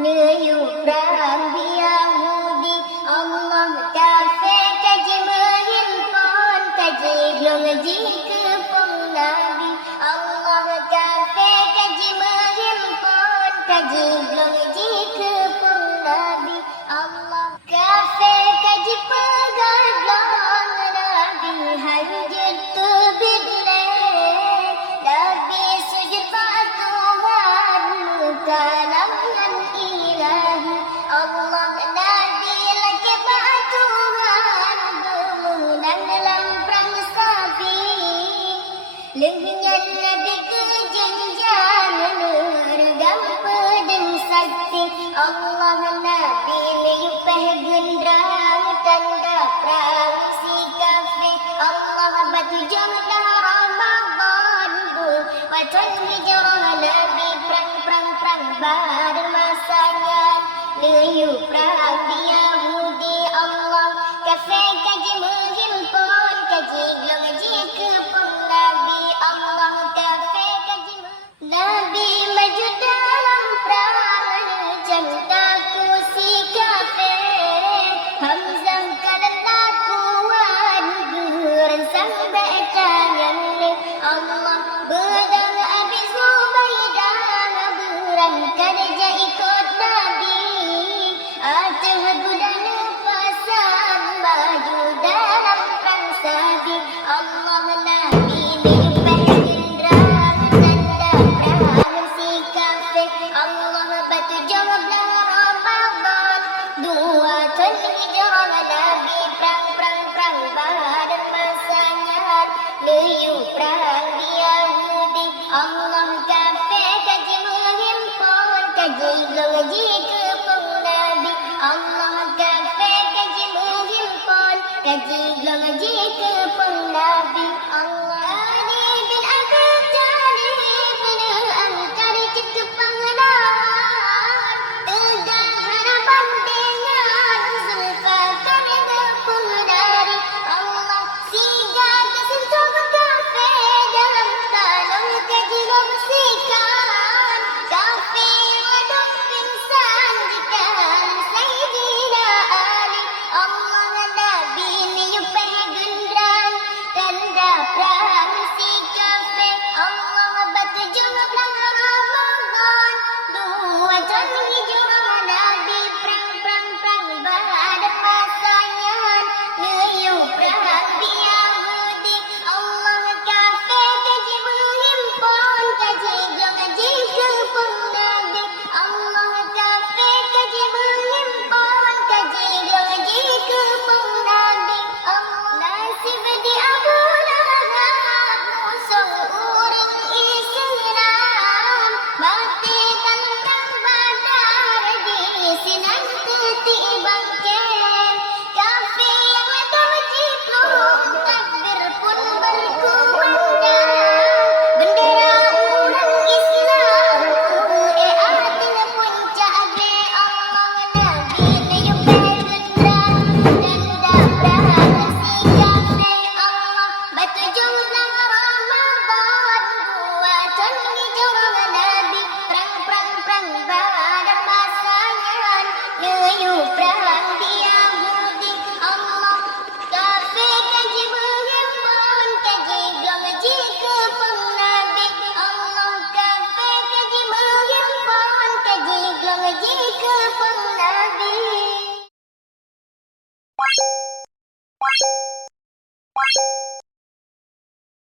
Nuyuran Yahudi Allah kafe kaji menghimpan kaji belum jika pengnabi Allah kafe kaji menghimpan kaji belum jika pengnabi Allah kafe kaji pegadang nabi hajat tebidle nabi sujud batuhan kalam ilahi Allah nabi lagi batuhan bermenang dalam perang safi lengan nabi kejenjang nergam pedang sakti Allah nabi liupah gendrang tanda perang si kafir Allah batu jamdah Ramadan watan hijrah nabi perang pada masanya liu perang Yahudi Allah kafe kaji menghimpan kaji belum jika pengnabi Allah kafe kaji nabi maju dalam perang jantaku si kafir Hamzah kalah takuan geran sampai tangan Allah bedang Abi Zubaidah berangkat dia ikut Nabi Atah budak pasan maju dalam perang sabi Allah Nabi limpah genderang tanda perang si kafir Allah batu jawablah Ramadan dua tahun hijrah Nabi perang pada masanya liu perang Yahudi Allah kafir kaji menghimpan kaji belum jika pengnabi Allah kafe kaji menghimpan kaji belum jika pengnabi Allah Ali bin Abi Thalib bin angkar citu pengenalan tegang harapan dengan Zulfaqar dari Allah siga kesentuh kafe dalam tanam kaji bersihkan kafe waduk pingsan di kanan Sayyidina Ali Allah Nabi liupah gendrang tanda perang si kafe Allah batu jawablah Ramadan dua tahun hijrah Nabi perang pada masanya liu perang Yahudi Allah kafe kaji menghimpan kaji belum jika pengnabi Allah kafe kaji menghimpan kaji belum jika pengnabi Allah nasib di Abu Lahab musuh orang Islam mati tentang Badar di sinan titik bangkit kafe yang terjipluk takbir pun berkumandang bendera orang Islam artinya puncak de Allah Nabi liupah gendrang tanda perang si kafe Allah batu jumlah Ramadan dua tahun